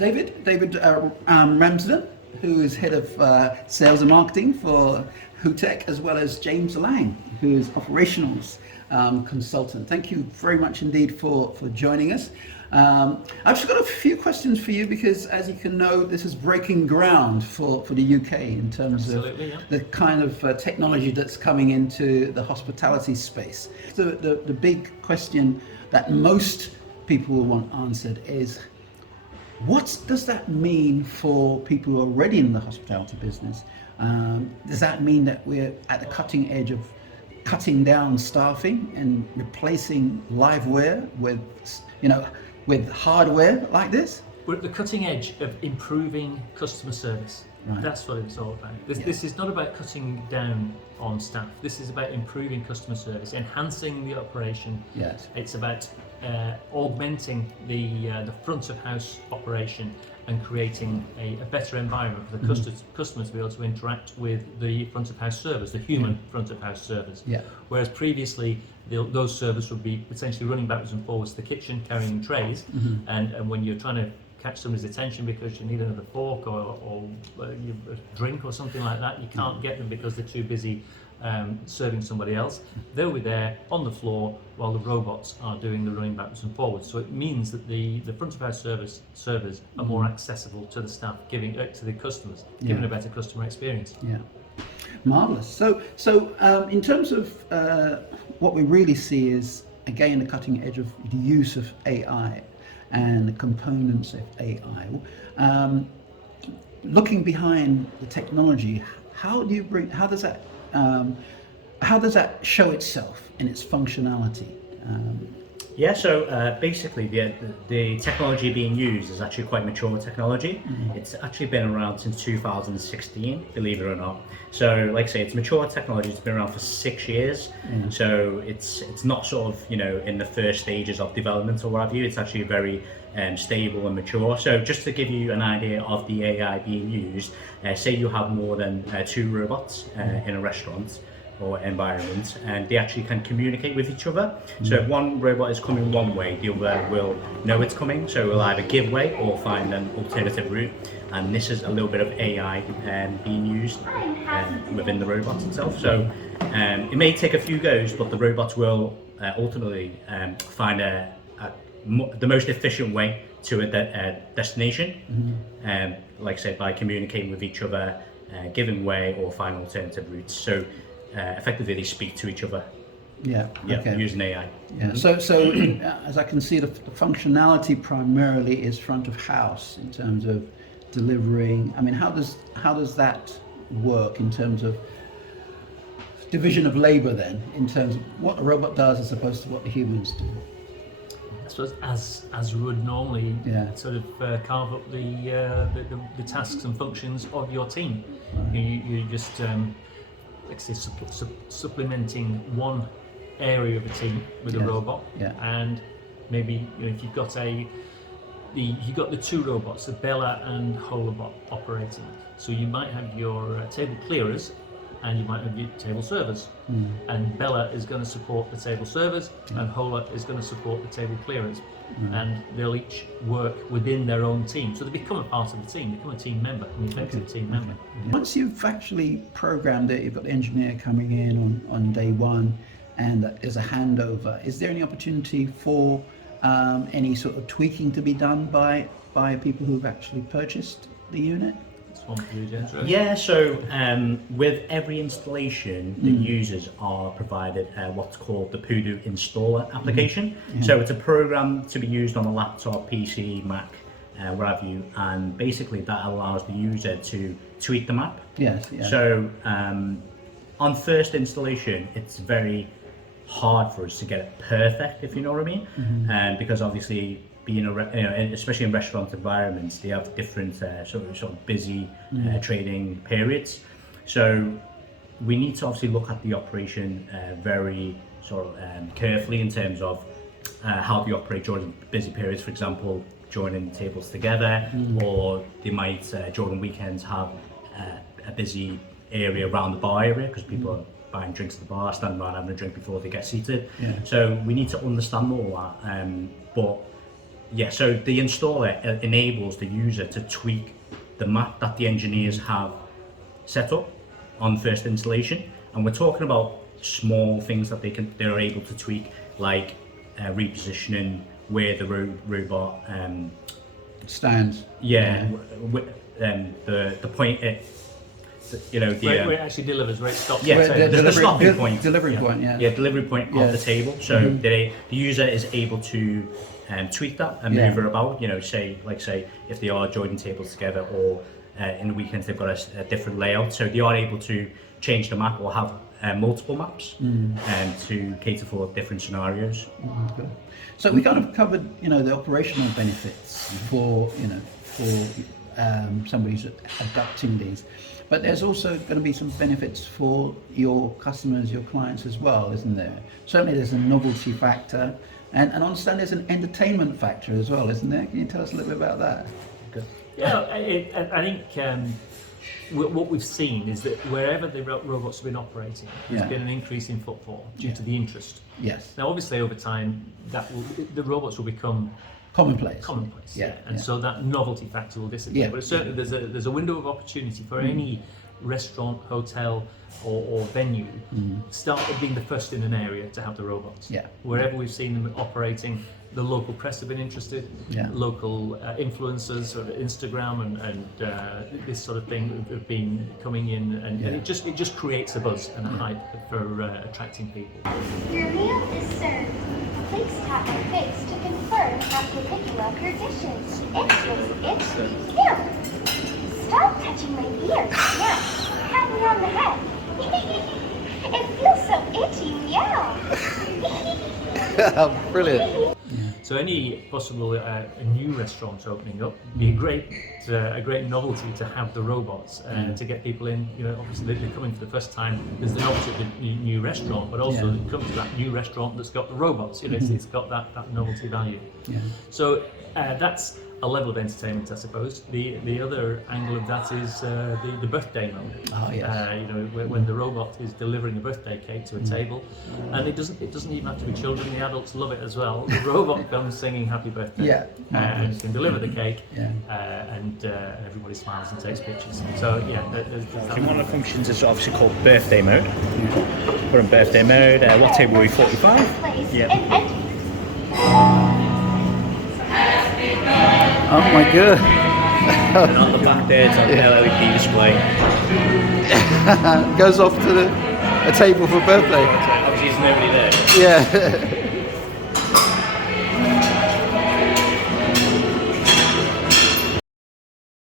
David Ramsden, who is head of sales and marketing for Hutech, as well as James Lang, who is operations consultant. Thank you very much indeed for joining us. I've just got a few questions for you because, as you can know, this is breaking ground for the UK in terms Absolutely, of the kind of technology that's coming into the hospitality space. So the big question that most people will want answered is, what does that mean for people who are already in the hospitality business? Does that mean that we're at the cutting edge of cutting down staffing and replacing liveware with hardware like this? We're at the cutting edge of improving customer service. Right. That's what it's all about. This is not about cutting down on staff. This is about improving customer service, enhancing the operation. Yes. It's about augmenting the front of house operation and creating a better environment for the customers to be able to interact with the front of house servers, the human front of house servers. Yeah. Whereas previously those servers would be potentially running backwards and forwards to the kitchen carrying trays, and when you're trying to catch somebody's attention because you need another fork or a drink or something like that, you can't get them because they're too busy serving somebody else. They'll be there on the floor while the robots are doing the running backwards and forwards. So it means that the front of house servers are more accessible to the staff, giving to the customers, giving a better customer experience. Yeah, marvelous. So in terms of what we really see is, again, the cutting edge of the use of AI and the components of AI. Looking behind the technology, how does that show itself in its functionality? So basically the technology being used is actually quite mature technology. It's actually been around since 2016, believe it or not. So like I say, it's mature technology. It's been around for 6 years. So it's not sort of, in the first stages of development or what have you. It's actually very stable and mature. So just to give you an idea of the AI being used, say you have more than 2 robots in a restaurant or environment, and they actually can communicate with each other. So if one robot is coming one way, the other will know it's coming, so it will either give way or find an alternative route. And this is a little bit of AI being used within the robot itself. So it may take a few goes, but the robots will ultimately find the most efficient way to a destination, like I said, by communicating with each other, giving way or find alternative routes. So effectively they speak to each other. Okay. Using AI. So as I can see, the functionality primarily is front of house in terms of delivering. I mean, how does that work in terms of division of labor then, in terms of what a robot does as opposed to what the humans do? I suppose as you would normally sort of carve up the tasks and functions of your team. You just supplementing one area of a team with a robot, and maybe if you've got the 2 robots, the Bella and Holobot operating. So you might have your table clearers and you might have your table servers, and Bella is going to support the table servers and Hola is going to support the table clearers, and they'll each work within their own team, so they become a part of the team, become a team member, an effective team member. Once you've actually programmed it, you've got the engineer coming in on day one, and there's a handover, is there any opportunity for any sort of tweaking to be done by people who've actually purchased the unit? So with every installation, the users are provided what's called the Pudu installer application. So it's a program to be used on a laptop, PC, Mac, what have you, and basically that allows the user to tweak the map. So on first installation, it's very hard for us to get it perfect, if you know what I mean, because obviously being especially in restaurant environments, they have different sort of busy trading periods. So we need to obviously look at the operation very sort of carefully in terms of how they operate during busy periods. For example, joining tables together, or they might during weekends have a busy area around the bar area because people are buying drinks at the bar, standing around having a drink before they get seated. So we need to understand all that, but Yeah, so the installer enables the user to tweak the map that the engineers have set up on first installation, and we're talking about small things that they're able to tweak, like repositioning where the robot Stands. the point where it actually delivers, where it stops. Yeah, the table. the stopping point. Delivery point, yeah. Delivery point of the table. So the user is able to tweak that and move it about. Say if they are joining tables together, or in the weekends they've got a different layout. So they are able to change the map or have multiple maps to cater for different scenarios. Good. So we kind of covered, the operational benefits for somebody who's adapting these, but there's also going to be some benefits for your customers, your clients as well, isn't there? Certainly there's a novelty factor, and I understand there's an entertainment factor as well, isn't there? Can you tell us a little bit about that? Good. Yeah, I think what we've seen is that wherever the robots have been operating, there's been an increase in footfall due to the interest. Yes. Now, obviously, over time, the robots will become Commonplace. So that novelty factor will disappear. But certainly, there's a window of opportunity for any restaurant, hotel, or venue start being the first in an area to have the robots. Yeah. Wherever we've seen them operating, the local press have been interested. Local influencers, sort of Instagram and this sort of thing have been coming in, and it just creates a buzz and a hype for attracting people. Your meal is served. Please tap my face to confirm after picking up your dishes. Itchy. Ew. Stop touching my ears. Now, pat me on the head. It feels so itchy. Meow. Brilliant. So any possible new restaurants opening up be a great novelty to have the robots to get people in. Obviously they're coming for the first time. There's the novelty of the new restaurant, but also it comes to that new restaurant that's got the robots. It's got that novelty value. So that's a level of entertainment, I suppose. The other angle of that is the birthday mode. Oh, yes. When the robot is delivering a birthday cake to a table, and it doesn't even have to be children. The adults love it as well. The robot comes singing happy birthday, and you can deliver the cake, and everybody smiles and takes pictures. So there's that. One of the functions is obviously called birthday mode. We're in birthday mode. What table are we? 45. Oh my god. And on the back there, it's an LED display. Goes off to a table for birthday. Obviously, there's nobody there. Yeah.